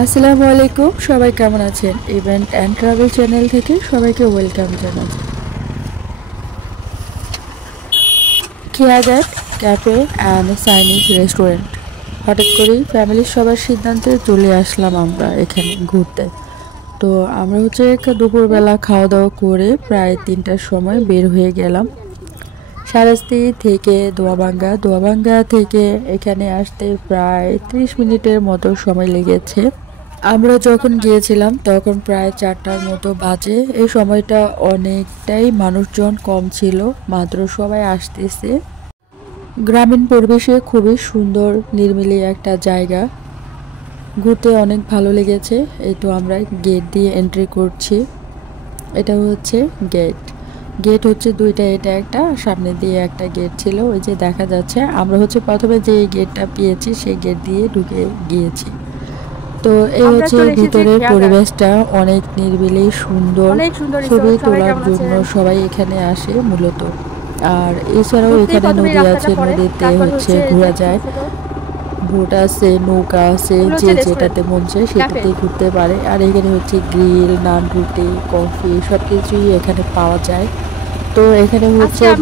আসসালামু আলাইকুম, সবাই কেমন আছেন? ইভেন্ট অ্যান্ড ট্রাভেল চ্যানেল থেকে সবাইকে ওয়েলকাম জানাচ্ছি। খেয়াঘাট ক্যাফে অ্যান্ড চাইনিজ রেস্টুরেন্ট। হঠাৎ করেই ফ্যামিলির সবার সিদ্ধান্তে চলে আসলাম আমরা এখানে ঘুরতে। তো আমরা দুপুরবেলা খাওয়া দাওয়া করে প্রায় 3টার সময় বের হয়ে গেলাম সারাস্তি থেকে দোয়াবাঙ্গা থেকে এখানে আসতে প্রায় 30 মিনিটের মতো সময় লেগেছে। আমরা যখন গিয়েছিলাম তখন প্রায় 4টার মতো বাজে। এই সময়টা অনেকটাই মানুষজন কম ছিল, মাত্র সবাই আসতেছে। গ্রামীণ পরিবেশে খুবই সুন্দর নিরিবিলি একটা জায়গা, ঘুরতে অনেক ভালো লেগেছে। এই তো আমরা গেট দিয়ে এন্ট্রি করছি। এটা হচ্ছে গেট হচ্ছে দুইটা, এটা একটা, সামনে দিয়ে একটা গেট ছিল, ওই যে দেখা যাচ্ছে। আমরা প্রথমে যে গেটটা পেয়েছি সেই গেট দিয়ে ঢুকে গিয়েছি। তো এই ভিতরের পরিবেশটা অনেক নিরিবিলি সুন্দর, ছবি তোলার জন্য সবাই এখানে আসে মূলত। আর এছাড়াও এখানে নদী আছে, নদীতে ঘোরা যায়, বোট আছে, নৌকা আছে, যে যেটাতে মন চায় সেটাতে ঘুরতে পারে। আর এখানে গ্রিল, নান, রুটি, কফি সবকিছুই এখানে পাওয়া যায়। তো এখানে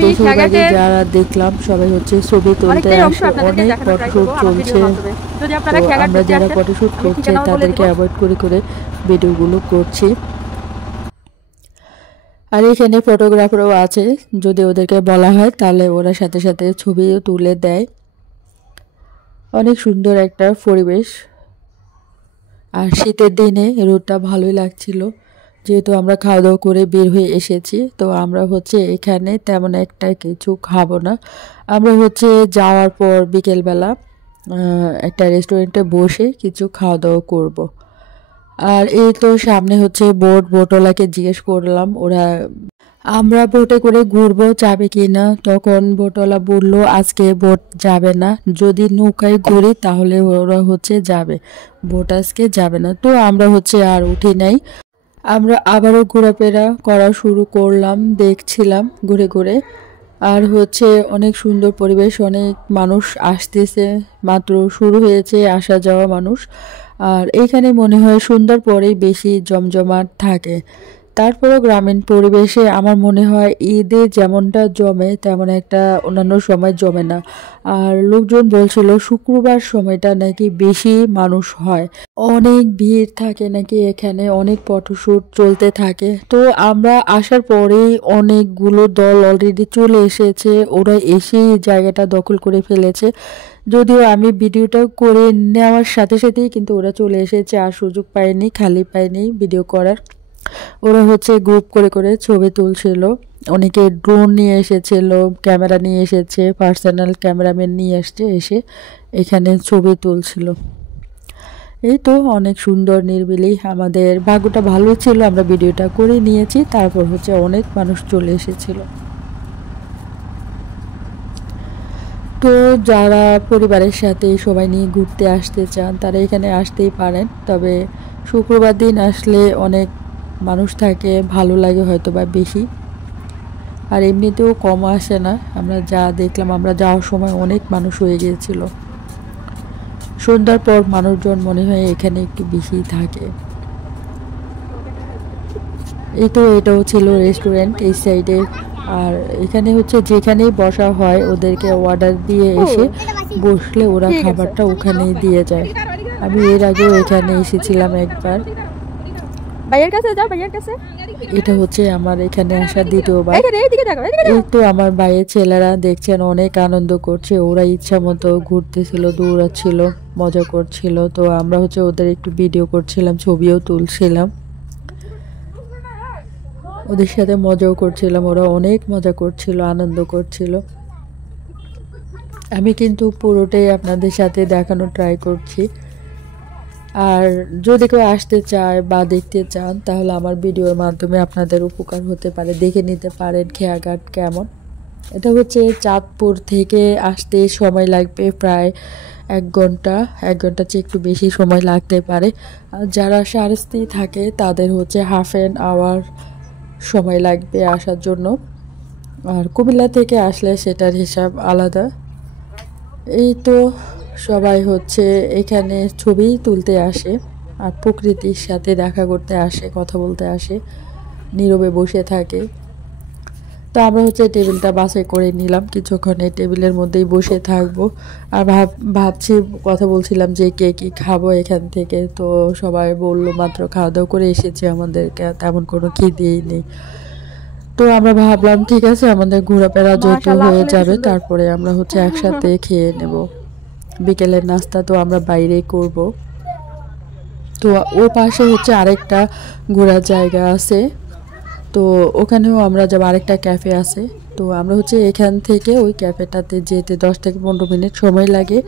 বেশিরভাগই যারা দেখলাম সবাই ছবি তুলতে আসে, অনেক ফটোশুট চলছে। তো আমরা যারা ফটোশুট করছে তাদেরকে অ্যাভয়েড করে ভিডিওগুলো করছি। আর এখানে ফটোগ্রাফারও আছে, যদি ওদেরকে বলা হয় তাহলে ওরা সাথে সাথে ছবিও তুলে দেয়। অনেক সুন্দর একটা পরিবেশ। আর শীতের দিনে রোদটা ভালোই লাগছিল, যেহেতু আমরা খাওয়া দাওয়া করে বের হয়ে এসেছি। তো আমরা এখানে তেমন একটা কিছু খাবো না। আমরা যাওয়ার পর বিকেলবেলা একটা রেস্টুরেন্টে বসে কিছু খাওয়া দাওয়া করব। আর এই তো সামনে বোটওয়ালাকে জিজ্ঞেস করলাম আমরা বোটে করে ঘুরবো, যাবে কি না। তখন বোটওয়ালা বললো আজকে বোট যাবে না, যদি নৌকায় ঘুরি তাহলে ওরা যাবে, বোট আজকে যাবে না। তো আমরা আর উঠি নাই। আমরা আবারও ঘোরাফেরা করা শুরু করলাম, দেখছিলাম ঘুরে ঘুরে। আর অনেক সুন্দর পরিবেশ, অনেক মানুষ আসতেছে, মাত্র শুরু হয়েছে আসা যাওয়া মানুষ। আর এইখানে মনে হয় সন্ধ্যার পরেই বেশি জমজমাট থাকে। তারপরেও গ্রামীণ পরিবেশে আমার মনে হয় ঈদে যেমনটা জমে তেমন একটা অন্যান্য সময় জমে না। আর লোকজন বলছিল শুক্রবার সময়টা নাকি বেশি মানুষ হয়, অনেক ভিড় থাকে নাকি এখানে, অনেক ফটোশুট চলতে থাকে। তো আমরা আসার পরেই অনেকগুলো দল অলরেডি চলে এসেছে, ওরা এসেই জায়গাটা দখল করে ফেলেছে। যদিও আমি ভিডিওটা করে নেওয়ার সাথে সাথেই কিন্তু ওরা চলে এসেছে, আর সুযোগ পায়নি, খালি পায়নি ভিডিও করার। ওরা গ্রুপ করে ছবি তুলছিল, অনেকে ড্রোন নিয়ে এসেছিল, ক্যামেরা নিয়ে এসেছে, পার্সোনাল ক্যামেরাম্যান নিয়ে এসে এখানে ছবি তুলছিল। এই তো অনেক সুন্দর নিরিবিলি, আমাদের ভাগ্যটা ভালো ছিল, আমরা ভিডিওটা করে নিয়েছি। তারপর অনেক মানুষ চলে এসেছিল। তো যারা পরিবারের সাথে সবাই নিয়ে ঘুরতে আসতে চান তারা এখানে আসতেই পারেন, তবে শুক্রবার দিন আসলে অনেক মানুষ থাকে, ভালো লাগে হয়তো বা বেশি। আর এমনিতেও কম আসে না, আমরা যা দেখলাম, আমরা যাওয়ার সময় অনেক মানুষ হয়ে গিয়েছিল। সন্ধ্যার পর মানুষজন মনে হয় এখানে একটু বেশি থাকে। এই তো এটাও ছিল রেস্টুরেন্ট এই সাইডে। আর এখানে যেখানেই বসা হয় ওদেরকে অর্ডার দিয়ে এসে বসলে ওরা খাবারটা ওখানেই দিয়ে যায়। আমি এর আগেও এখানে এসেছিলাম একবার। এটা আমার এখানে আসা দ্বিতীয়বার। এই তো আমার ভাইয়ের ছেলেরা দেখছেন অনেক আনন্দ করছে, ওরা ইচ্ছা মতো ঘুরতেছিল, দৌড়াচ্ছিল, মজা করছিল। তো আমরা ওদের একটু ভিডিও করছিলাম, ছবিও তুলছিলাম, ওদের সাথে মজাও করছিলাম। ওরা অনেক মজা করছিল, আনন্দ করছিল। আমি কিন্তু পুরোটাই আপনাদের সাথে দেখানোর ট্রাই করছি। আর যদি কেউ আসতে চায় বা দেখতে চান তাহলে আমার ভিডিওর মাধ্যমে আপনাদের উপকার হতে পারে, দেখে নিতে পারেন খেয়াঘাট কেমন। এটা চাঁদপুর থেকে আসতে সময় লাগবে প্রায় 1 ঘন্টা, 1 ঘন্টার চেয়ে একটু বেশি সময় লাগতে পারে। আর যারা শারস্তি থাকে তাদের ½ অ্যান আওয়ার সময় লাগবে আসার জন্য। আর কুমিল্লা থেকে আসলে সেটার হিসাব আলাদা। এই তো সবাই এখানে ছবি তুলতে আসে। আর প্রকৃতির সাথে দেখা করতে আসে, কথা বলতে আসে, নীরবে বসে থাকে। তো আমরা হচ্ছে টেবিলটা বাছাই করে নিলাম, কিছুক্ষণ এই টেবিলের মধ্যেই বসে থাকবো। আর ভাবছি, কথা বলছিলাম যে কে কী খাবো এখান থেকে। তো সবাই বললো মাত্র খাওয়া দাওয়া করে এসেছে, আমাদেরকে তেমন কোনো খিদেই নেই। তো আমরা ভাবলাম ঠিক আছে, আমাদের ঘোরাফেরা যেহেতু হয়ে যাবে, তারপরে আমরা হচ্ছে একসাথে খেয়ে নেব। বিকেলের নাস্তা তো আমরা বাইরেই করব। তো ও পাশে হচ্ছে আরেকটা ঘোরার জায়গা আছে, তো ওখানেও আমরা যাব। আরেকটা ক্যাফে আছে, তো আমরা হচ্ছে এখান থেকে ওই ক্যাফেটাতে যেতে 10 থেকে 15 মিনিট সময় লাগে।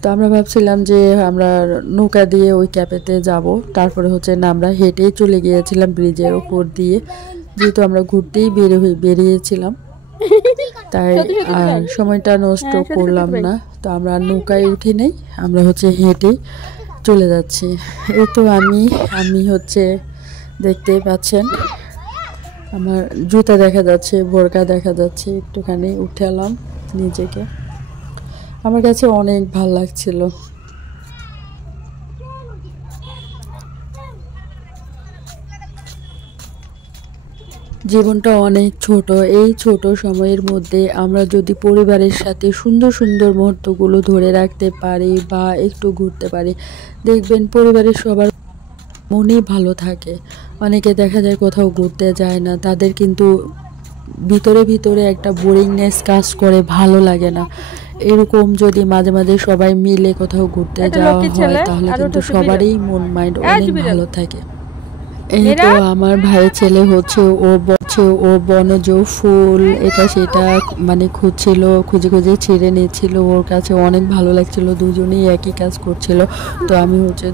তো আমরা ভাবছিলাম যে আমরা নৌকা দিয়ে ওই ক্যাফেতে যাব, তারপরে হচ্ছে না আমরা হেঁটেই চলে গিয়েছিলাম ব্রিজের ওপর দিয়ে, যেহেতু আমরা ঘুরতেই বেরিয়েছিলাম, তাই আর সময়টা নষ্ট করলাম না। তো আমরা নৌকায় উঠে নেই, আমরা হচ্ছে হেঁটেই চলে যাচ্ছি। এই তো আমি হচ্ছে দেখতেই পাচ্ছেন আমার জুতা দেখা যাচ্ছে, বোরকা দেখা যাচ্ছে, একটুখানি উঠে এলাম নিজেকে। আমার কাছে অনেক ভাল লাগছিল। জীবনটা অনেক ছোট, এই ছোট সময়ের মধ্যে আমরা যদি পরিবারের সাথে সুন্দর সুন্দর মুহূর্তগুলো ধরে রাখতে পারি বা একটু ঘুরতে পারি, দেখবেন পরিবারের সবার মনই ভালো থাকে। অনেকে দেখা যায় কোথাও ঘুরতে যায় না, তাদের কিন্তু ভিতরে ভিতরে একটা বোরিংনেস কাজ করে, ভালো লাগে না। এরকম যদি মাঝে মাঝে সবাই মিলে কোথাও ঘুরতে যাওয়া হয়, তাহলে কিন্তু সবারই মন মাইন্ড অনেক ভালো থাকে। এই তো আমার ভাইয়ের ছেলে হচ্ছে ও বনজ ফুল এটা সেটা মানে খুঁজছিল, খুঁজে খুঁজে ছিঁড়ে নিচ্ছিল, ওর কাছে অনেক ভালো লাগছিল, দুজনেই একই কাজ করছিল। তো আমি হচ্ছে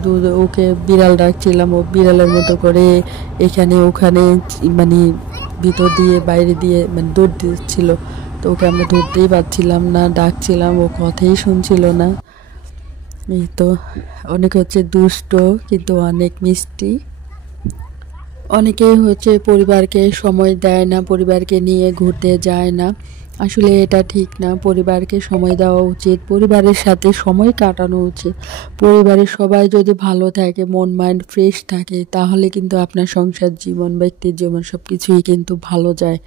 ওকে বিড়াল ডাকছিলাম, ও বিড়ালের মতো করে এখানে ওখানে মানে ভিতর দিয়ে বাইরে দিয়ে মানে দৌড় দিচ্ছিল। তো ওকে আমরা ধরতেই পারছিলাম না, ডাকছিলাম, ও কথাই শুনছিল না। এই তো অনেক হচ্ছে দুষ্ট কিন্তু অনেক মিষ্টি। অনেকেই হচ্ছে পরিবারকে সময় দেয় না, পরিবারকে নিয়ে ঘুরতে যায় না। আসলে এটা ঠিক না, পরিবারকে সময় দেওয়া উচিত, পরিবারের সাথে সময় কাটানো উচিত। পরিবারের সবাই যদি ভালো থাকে, মন মাইন্ড ফ্রেশ থাকে, তাহলে কিন্তু আপনার সংসার জীবন, ব্যক্তির জীবন সব কিছুই কিন্তু ভালো যায়।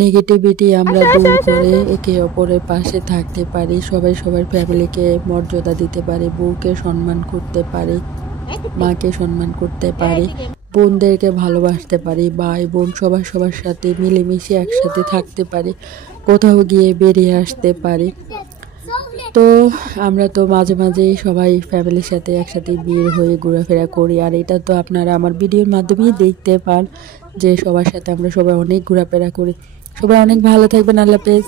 নেগেটিভিটি আমরা দূর করে একে অপরের পাশে থাকতে পারি, সবাই সবার ফ্যামিলিকে মর্যাদা দিতে পারে, বউকে সম্মান করতে পারে, মাকে সম্মান করতে পারে, বোনদেরকে ভালোবাসতে পারি, ভাই বোন সবার সবার সাথে মিলেমিশে একসাথে থাকতে পারি, কোথাও গিয়ে বেরিয়ে আসতে পারি। তো আমরা তো মাঝে মাঝেই সবাই ফ্যামিলির সাথে একসাথে বের হয়ে ঘোরাফেরা করি, আর এটা তো আপনারা আমার ভিডিওর মাধ্যমেই দেখতে পান যে সবার সাথে আমরা সবাই অনেক ঘোরাফেরা করি। সবাই অনেক ভালো থাকবেন, আল্লাহ হাফেজ।